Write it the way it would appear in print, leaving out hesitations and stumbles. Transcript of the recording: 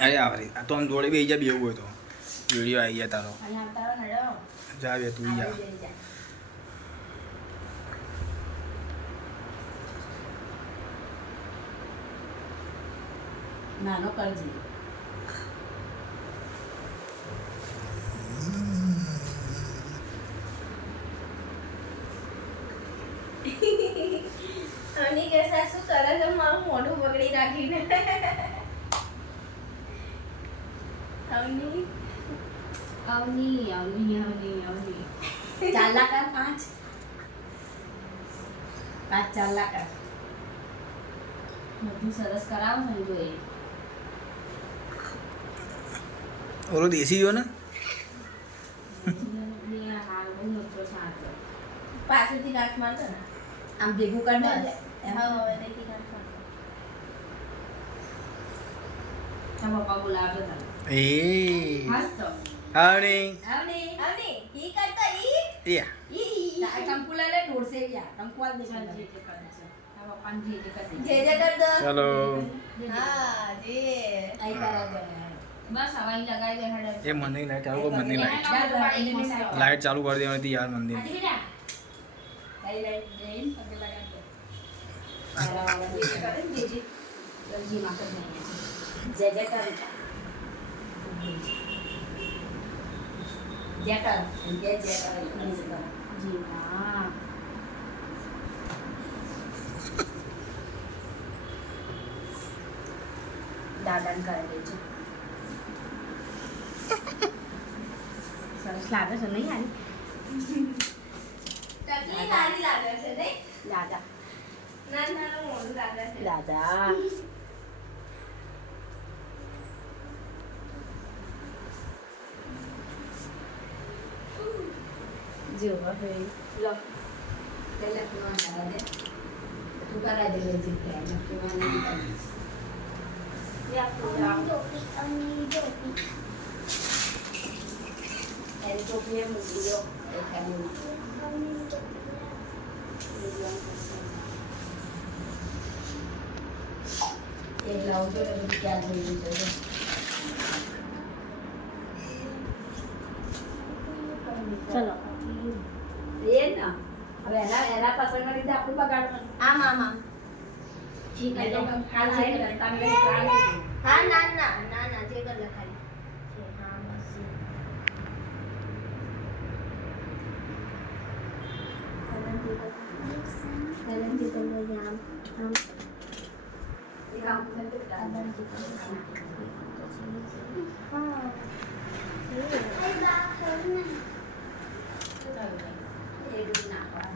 અરે આવરી આ તો આમ જોડે બે જા બેવું હોય તો વિડીયો આવી ગયા તારો જા બે તું જા નાનો કરજી અની કે સાસુ કરે છે મારું મોઢું પકડી રાખીને અવની અવની અવની અવની અવની 4 લાખ 5 4 લાખ બધું સરસ કરાવો ને જો એ ઓલો દેશી જો ને પાછળથી ગાંઠ મારતો ને આમ ભેગું કર દે હા હવે દેખી ગાંઠ મારતો પપ્પા બોલાવતો તને એ હાસ તો આવણી અવની ઈ કરતો ઈ યા કંકુ લઈ લે 150 યા કંકુ આલ દે જે જે કરે છે પપ્પાને જે જે કરે જે કર દો ચલો હા જે આઈ કરા દે બસ હવાઈ લગાવી દે હેડે એ મંદિર લાઈટ ચાલુ કર મંદિર લાઈટ ચાલુ કરી દેવાની હતી યાર મંદિર કઈ લાઈટ જઈન પગે લગાવી દે આલા જે કરે જે જે જલ્દી માં કર દે જે જે કરે જે કર જે જે કરે જી હા દાદાને કરી દેજો સરસ લાગે છે નહીં આની ટકલી સારી લાગે છે નહીં દાદા નાનું મોઢું લાગે છે દાદા જો હવે લો પેલા તું ના દે તું કરા દે જે કે નક્કી વાને યા programme el toque murió el camino el auto de lo que ha vivido ચલો એ ના હવે એના પસંદ કરી દે આપણું બગાડવાનું આમ આમ આમ ઠીક છે હાલ છે તમે હા ના ના ના ના જે કર લખાઈ છે હા બસ Dalam kita melihat એ કામ કરે તો dalam kita એ દૂર ના